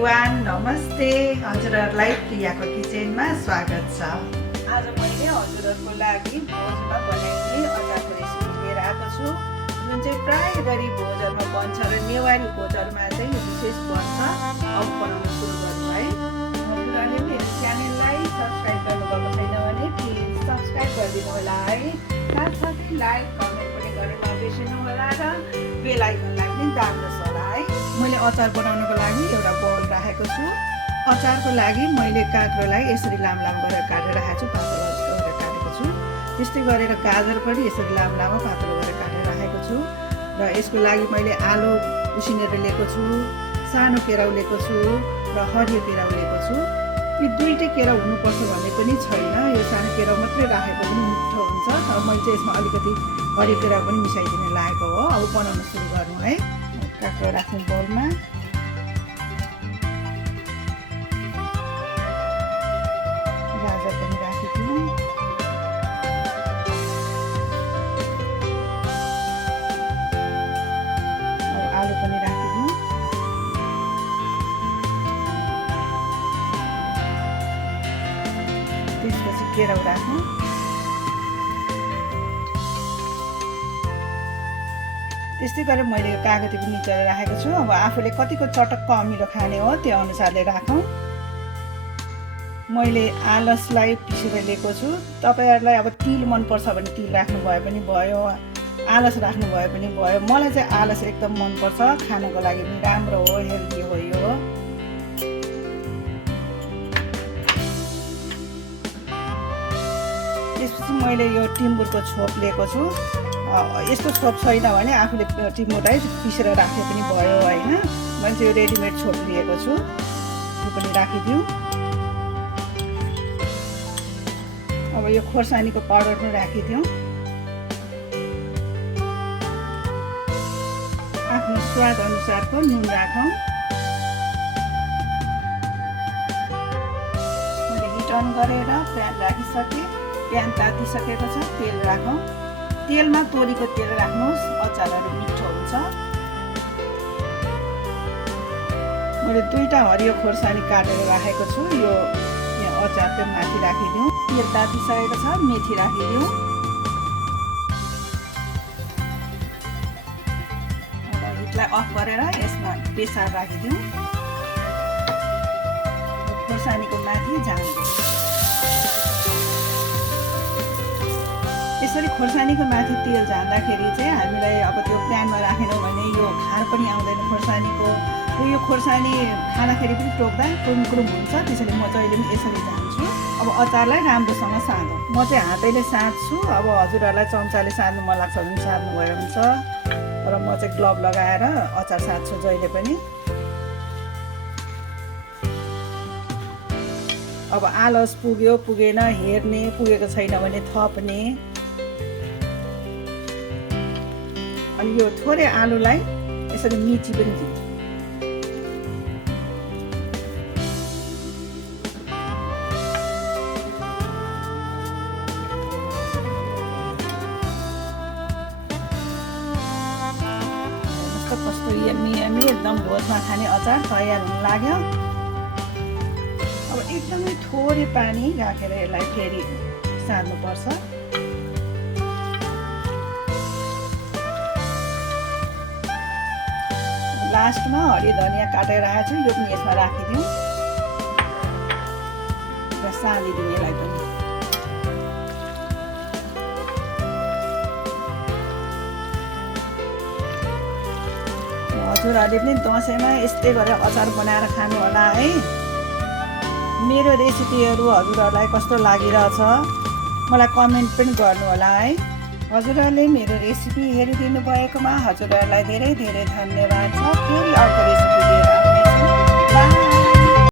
Everyone, नमस्ते। हजुरहरूलाई प्रियाको किचनमा स्वागत छ। आज मैले हजुरहरूको लागि भोजमा बनाइने अचारको रेसिपी लिएर आएको छु, जुन चाहिँ प्राय गरी भोजनमा बन्छ र नेवारी भोजनमा चाहिँ यो विशेष बन्छ। अब बनाउन सुरु गर्नु है। हजुरहरूले मेरो च्यानललाई सब्सक्राइब गर्नुभएको छैन भने प्लिज सब्सक्राइब गरिदिनु होला है। साथसाथै लाइक कमेन्ट पनि गर्न नबिर्सिनु होला र बेल आइकनलाई पनि दाब्नुहोस् होला है। मैले अचार बनाउनको लागि एउटा बाउल राखेको छु। अचारको लागि मैले काँक्रोलाई यसरी लामो लामो गरेर काटेर राखेको छु, पातलो गरेर काटेको छु। त्यस्तै गरेर गाजर पनि यसरी लामो लामो पातलो गरेर काटेर राखेको छु। र यसको लागि मैले आलु उसिनेर लिएको छु, सानो केराउ लिएको छु र हरियो केराउ लिएको छु। यो दुईटै केराउ हुनुपर्छ भन्ने पनि छैन, यो सानो केराउ मात्रै राखेको पनि मिठो हुन्छ। तर मैले चाहिँ यसमा अलिकति हरियो केराउ पनि मिसाइदिन लागेको हो। अब बनाउन सुरु गर्नु है। काँक्रो राख्नु बोलमा, गाजर पनि राखिदिउँ, अब आलु पनि राखिदिउँ, त्यसपछि केराउ राख्नु, त्यस्तै गरेर मैले कागती पनि निचोरेर राखेको छु। अब आफूले कतिको चटक्क अमिलो खाने हो त्यो अनुसारले राखौँ। मैले आलसलाई पिसेर लिएको छु। तपाईँहरूलाई अब तिल मनपर्छ भने तिल राख्नु भए पनि भयो, आलस राख्नु भए पनि भयो। मलाई चाहिँ आलस एकदम मनपर्छ, खानको लागि पनि राम्रो हो, हेल्दी हो यो। त्यसपछि मैले यो टिम्बुरको छोप लिएको छु। यस्तो छोप छैन भने आफूले टिम्बुरै पिसेर राखे पनि भयो होइन। मैले चाहिँ यो रेडिमेड छोप लिएको छु, यो पनि राखिदिउँ। अब यो खोर्सानीको पाउडर पनि राखिदिउँ। आफ्नो स्वाद अनुसारको नुन राखौँ। मैले हिट अन गरेर प्यान राखिसकेँ। प्यान तातिसकेको छ, तेल राखौँ। तेलमा तोरीको तेल राख्नुहोस्, अचारहरू मिठो हुन्छ। मैले दुईवटा हरियो खोर्सानी काटेर राखेको छु, यो अचारको माथि राखिदिउँ। तेल तातिसकेको छ, मेथी राखिदिउँ। अब हिटलाई अफ गरेर यसमा बेसार राखिदिउँ। खोर्सानीको माथि झाल्दिउँ। यसरी खोर्सानीको माथि तेल झाल्दाखेरि चाहिँ हामीलाई अब त्यो प्यानमा राखेनौँ भने यो खार पनि आउँदैन खोर्सानीको। यो खोर्सानी खाँदाखेरि पनि टोक्दा क्रुम हुन्छ। त्यसैले म जहिले पनि यसरी झाल्छु। अब अचारलाई राम्रोसँग साँधौँ। म चाहिँ हातैले साँध्छु। अब हजुरहरूलाई चम्चाले साँध्नु मन लाग्छ भने साँध्नु भयो हुन्छ, र म चाहिँ ग्लोभ लगाएर अचार साँध्छु जहिले पनि। अब आलस पुग्यो पुगेन हेर्ने, पुगेको छैन भने थप्ने। अनि यो थोरै आलुलाई यसरी मिची पनि दिन्छ। कस्तो यम्मी यम्मी एकदम भोजमा खाने अचार तयार हुन लाग्यो। अब एकदमै थोरै पानी राखेर यसलाई फेरि सार्नुपर्छ। लास्टमा हरियो धनियाँ काटेर राखेको छु, यो पनि यसमा राखिदिउँ र साँधिदिउँ यसलाई पनि। हजुरहरूले पनि दसैँमा यस्तै गरेर अचार बनाएर खानु होला है। मेरो रेसिपीहरू हजुरहरूलाई कस्तो लागिरहेछ मलाई कमेन्ट पनि गर्नु होला है। हजुरहरूले मेरो रेसिपी हेरिदिनु भएकोमा हजुरहरूलाई धेरै धेरै धन्यवाद छ। फेरि अर्को रेसिपी लिएर